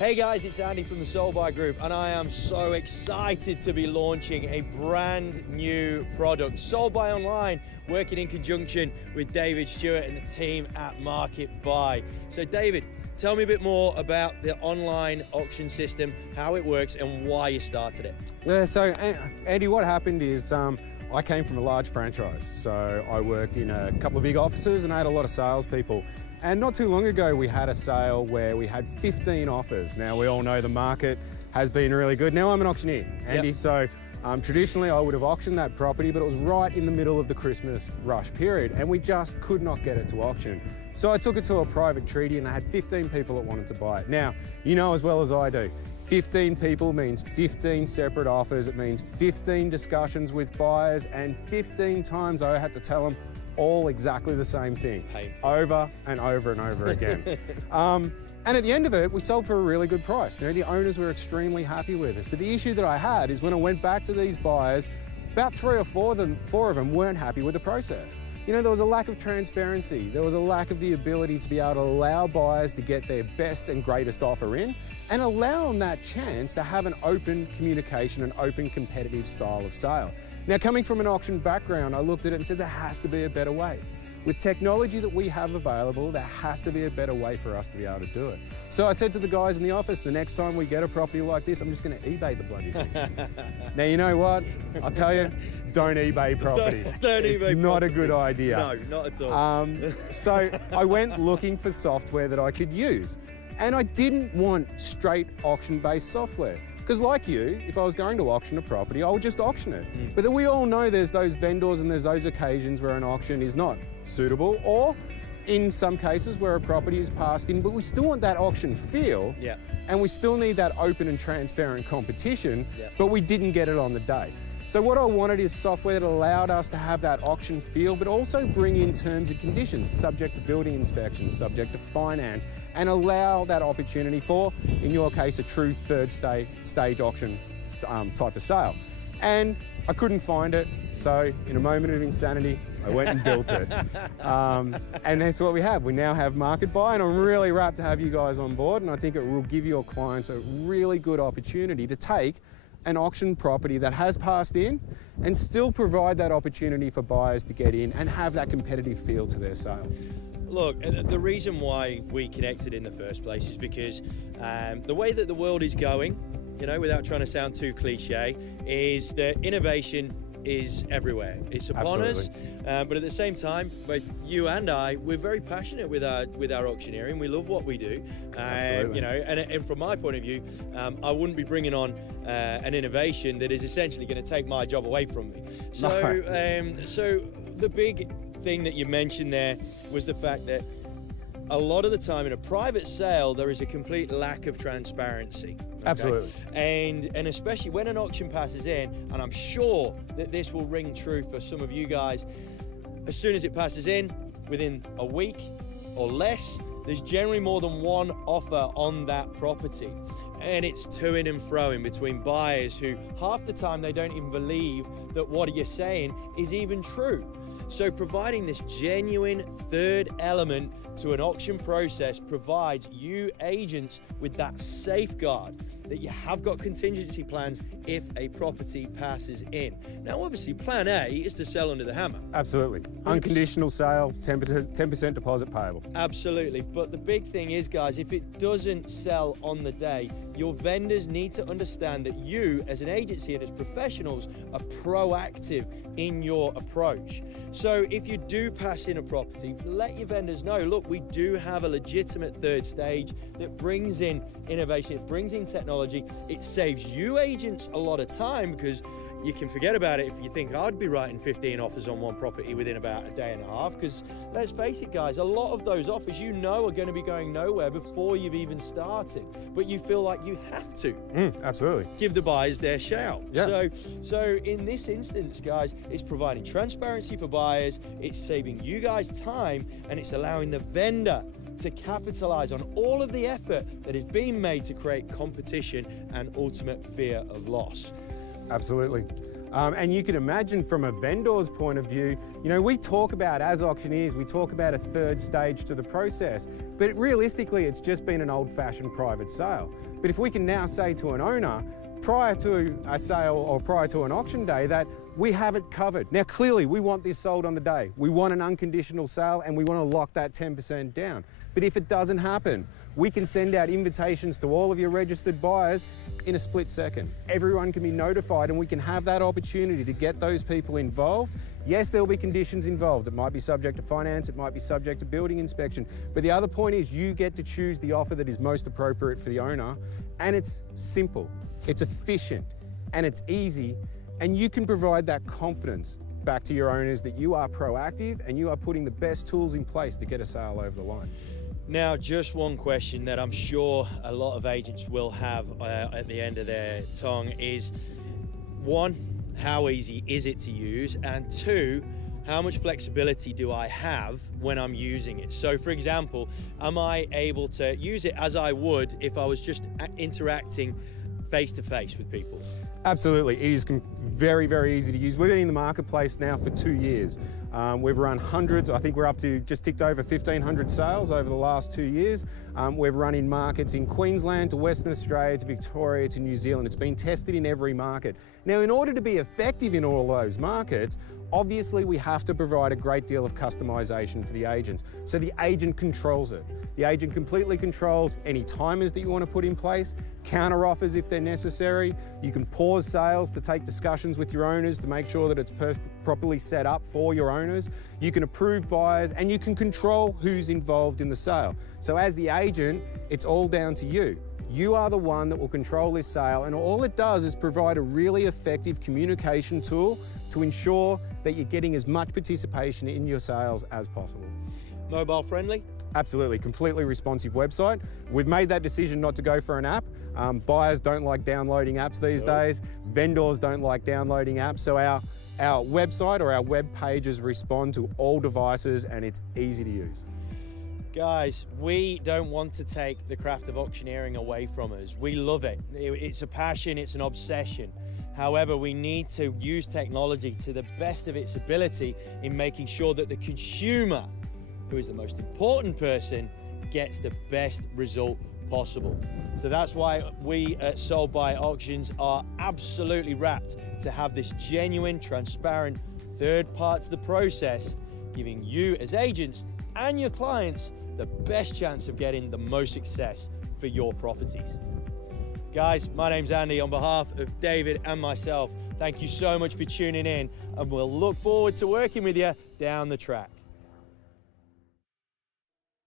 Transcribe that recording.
Hey guys, it's Andy from the Sold By Group, and I am so excited to be launching a brand new product, Sold By Online, working in conjunction with David Stewart and the team at Market Buy. So David, tell me a bit more about the online auction system, how it works and why you started it. Yeah, so Andy, what happened is I came from a large franchise. So I worked in a couple of big offices and I had a lot of salespeople. And not too long ago, we had a sale where we had 15 offers. Now, we all know the market has been really good. Now I'm an auctioneer, Andy, Yep. so traditionally I would have auctioned that property, but it was right in the middle of the Christmas rush period, and we just could not get it to auction. So I took it to a private treaty and I had 15 people that wanted to buy it. Now, you know as well as I do, 15 people means 15 separate offers. It means 15 discussions with buyers, and 15 times I had to tell them all exactly the same thing, Painful. over and over and over again. And at the end of it, we sold for a really good price. You know, the owners were extremely happy with us. But the issue that I had is when I went back to these buyers, about 3 or 4 of them weren't happy with the process. You know, there was a lack of transparency. There was a lack of the ability to be able to allow buyers to get their best and greatest offer in and allow them that chance to have an open communication, an open competitive style of sale. Now, coming from an auction background, I looked at it and said there has to be a better way. With technology that we have available, there has to be a better way for us to be able to do it. So I said to the guys in the office, the next time we get a property like this, I'm just going to eBay the bloody thing. Now, you know what? I'll tell you, don't eBay property. Don't it's eBay not property. a good idea. No, not at all. So I went looking for software that I could use. And I didn't want straight auction-based software. Because like you, if I was going to auction a property, I would just auction it. But then we all know there's those vendors and there's those occasions where an auction is not suitable, or in some cases where a property is passed in, but we still want that auction feel, Yeah. and we still need that open and transparent competition, Yeah. but we didn't get it on the day. So what I wanted is software that allowed us to have that auction feel, but also bring in terms and conditions, subject to building inspections, subject to finance, and allow that opportunity for, in your case, a true third stage auction type of sale. And I couldn't find it, so in a moment of insanity, I went and built it. And that's what we have. We now have Market Buy, and I'm really rapt to have you guys on board, and I think it will give your clients a really good opportunity to take an auction property that has passed in and still provide that opportunity for buyers to get in and have that competitive feel to their sale. Look, the reason why we connected in the first place is because the way that the world is going, you know, without trying to sound too cliche, is that innovation is everywhere. It's upon us, but at the same time, both you and I, we're very passionate with our auctioneering. We love what we do, you know. And from my point of view, I wouldn't be bringing on an innovation that is essentially going to take my job away from me. So, so the big thing that you mentioned there was the fact that a lot of the time in a private sale, there is a complete lack of transparency. Okay? Absolutely. And especially when an auction passes in, and I'm sure that this will ring true for some of you guys, as soon as it passes in, within a week or less, there's generally more than one offer on that property. And it's to-ing and fro-ing between buyers who half the time they don't even believe that what you're saying is even true. So providing this genuine third element to an auction process provides you agents with that safeguard that you have got contingency plans if a property passes in. Now, obviously, plan A is to sell under the hammer. Absolutely. Unconditional sale, 10% deposit payable. Absolutely. But the big thing is, guys, if it doesn't sell on the day, your vendors need to understand that you, as an agency and as professionals, are proactive in your approach. So if you do pass in a property, let your vendors know, look, we do have a legitimate third stage that brings in innovation, it brings in technology, it saves you agents a lot of time because you can forget about it if you think I'd be writing 15 offers on one property within about a day and a half, because let's face it, guys, a lot of those offers you know are going to be going nowhere before you've even started, but you feel like you have to. Absolutely. Give the buyers their shout. Yeah. So in this instance, guys, it's providing transparency for buyers, it's saving you guys time, and it's allowing the vendor to capitalize on all of the effort that is being made to create competition and ultimate fear of loss. Absolutely. And you can imagine from a vendor's point of view, we talk about, as auctioneers, we talk about a third stage to the process, but realistically, it's just been an old-fashioned private sale. But if we can now say to an owner, prior to a sale or prior to an auction day, that we have it covered. Now, clearly, we want this sold on the day. We want an unconditional sale and we want to lock that 10% down. But if it doesn't happen, we can send out invitations to all of your registered buyers in a split second. Everyone can be notified and we can have that opportunity to get those people involved. Yes, there'll be conditions involved. It might be subject to finance, it might be subject to building inspection. But the other point is you get to choose the offer that is most appropriate for the owner, and it's simple, it's efficient, and it's easy, and you can provide that confidence back to your owners that you are proactive and you are putting the best tools in place to get a sale over the line. Now, just one question that I'm sure a lot of agents will have at the end of their tongue is, one, how easy is it to use? And two, how much flexibility do I have when I'm using it? So for example, am I able to use it as I would if I was just interacting face-to-face with people? Absolutely, it is very, very easy to use. We've been in the marketplace now for 2 years. We've run hundreds, I think we're up to just ticked over 1,500 sales over the last 2 years. We've run in markets in Queensland to Western Australia to Victoria to New Zealand. It's been tested in every market. Now, in order to be effective in all those markets, obviously we have to provide a great deal of customization for the agents. So the agent controls it. The agent completely controls any timers that you want to put in place, counter offers if they're necessary. You can pause sales to take discussions with your owners to make sure that it's properly set up for your owners. You can approve buyers and you can control who's involved in the sale. So as the agent, it's all down to you. You are the one that will control this sale, and all it does is provide a really effective communication tool to ensure that you're getting as much participation in your sales as possible. Mobile friendly? Absolutely, completely responsive website. We've made that decision not to go for an app. Buyers don't like downloading apps these days. Vendors don't like downloading apps. So our website or our web pages respond to all devices and it's easy to use. Guys, we don't want to take the craft of auctioneering away from us. We love it. It's a passion, it's an obsession. However, we need to use technology to the best of its ability in making sure that the consumer, who is the most important person, gets the best result possible. So that's why we at Sold by Auctions are absolutely rapt to have this genuine, transparent third part to the process, giving you as agents and your clients the best chance of getting the most success for your properties. Guys, my name's Andy. On behalf of David and myself, thank you so much for tuning in, and we'll look forward to working with you down the track.